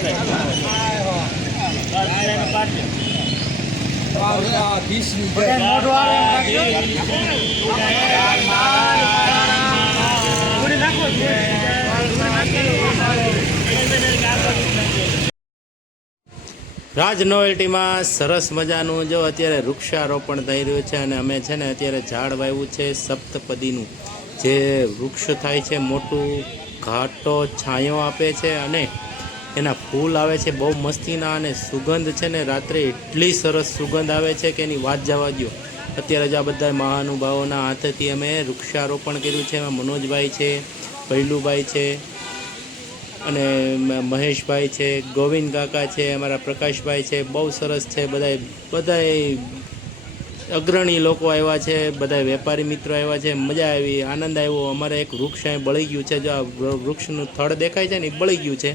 રાજ નોવેલ્ટીમાં સરસ મજાનું જો અત્યારે વૃક્ષારોપણ થઈ રહ્યું છે અને અમે છે ને અત્યારે ઝાડ વાવ્યું છે સપ્તપદીનું, જે વૃક્ષ થાય છે મોટું, ઘાટો છાંયો આપે છે અને એના ફૂલ આવે છે બહુ મસ્તીના અને સુગંધ છે ને રાત્રે એટલી સરસ સુગંધ આવે છે કે એની વાત જવા દો. અત્યારે જ આ બધા મહાનુભાવોના હાથેથી અમે વૃક્ષારોપણ કર્યું છે. એમાં મનોજભાઈ છે, પહેલુભાઈ છે અને મહેશભાઈ છે, ગોવિંદ કાકા છે, અમારા પ્રકાશભાઈ છે, બહુ સરસ છે. બધાય અગ્રણી લોકો આવ્યા છે, બધા વેપારી મિત્રો આવ્યા છે. મજા આવી, આનંદ આવ્યો. અમારે એક વૃક્ષ અહીં બળી ગયું છે, જો આ વૃક્ષનું થડ દેખાય છે ને એ બળી ગયું છે.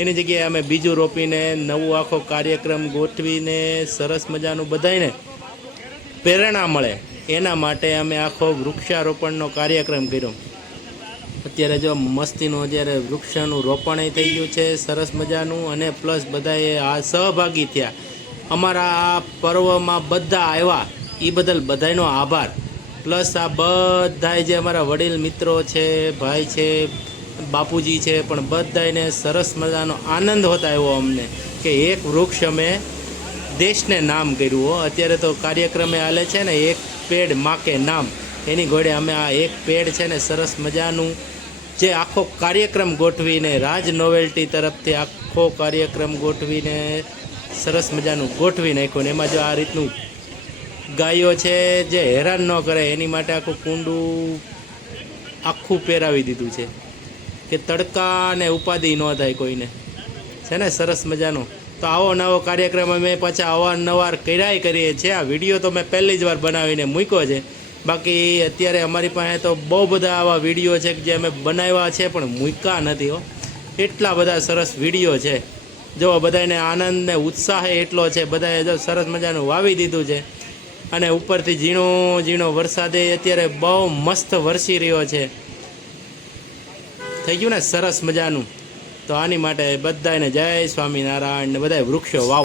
એની જગ્યાએ અમે બીજું રોપીને નવો આખો કાર્યક્રમ ગોઠવીને સરસ મજાનું બધાને પ્રેરણા મળે એના માટે અમે આખો વૃક્ષારોપણનો કાર્યક્રમ કર્યો. અત્યારે જો મસ્તીનું અત્યારે વૃક્ષનું રોપણ થઈ ગયું છે સરસ મજાનું, અને પ્લસ બધાએ આ સહભાગી થયા અમારા આ પર્વમાં. બધા આવ્યા એ બદલ બધાનો આભાર. પ્લસ આ બધાએ જે અમારા વડીલ મિત્રો છે, ભાઈ છે, બાપુજી છે, પણ બધાને સરસ મજાનો આનંદ હોતા આવ્યો અમને કે એક વૃક્ષ અમે દેશને નામ કર્યું. અત્યારે તો કાર્યક્રમે હાલે છે ને એક પેડ માં કે નામ, એની ઘોડે અમે આ એક પેડ છે ને સરસ મજાનું જે આખો કાર્યક્રમ ગોઠવીને રાજ નોવેલ્ટી તરફથી આખો કાર્યક્રમ ગોઠવીને સરસ મજાનું ગોઠવી નાખ્યું. ને એમાં જો આ રીતનું ગાયો છે જે હેરાન ન કરે એની માટે આખું કુંડું આખું પહેરાવી દીધું છે કે તડકા ને ઉપાધિ ન થાય કોઈને, છે ને સરસ મજાનો. તો આવો નવો કાર્યક્રમ અમે પાછા અવારનવાર કર્યા કરીએ છીએ. આ વિડીયો તો મેં પહેલી જ વાર બનાવીને મૂક્યો છે, બાકી અત્યારે અમારી પાસે તો બહુ બધા આવા વિડીયો છે જે અમે બનાવ્યા છે પણ મૂક્યા નથી હો. એટલા બધા સરસ વિડીયો છે. જો બધાને આનંદ ને ઉત્સાહ એટલો છે, બધાએ જો સરસ મજાનું વાવી દીધું છે. અને ઉપરથી ઝીણો ઝીણો વરસાદે અત્યારે બહુ મસ્ત વરસી રહ્યો છે. થઈ ગયું ને સરસ મજાનું. તો આની માટે બધાને જય સ્વામિનારાયણ ને બધાએ વૃક્ષો વાવ.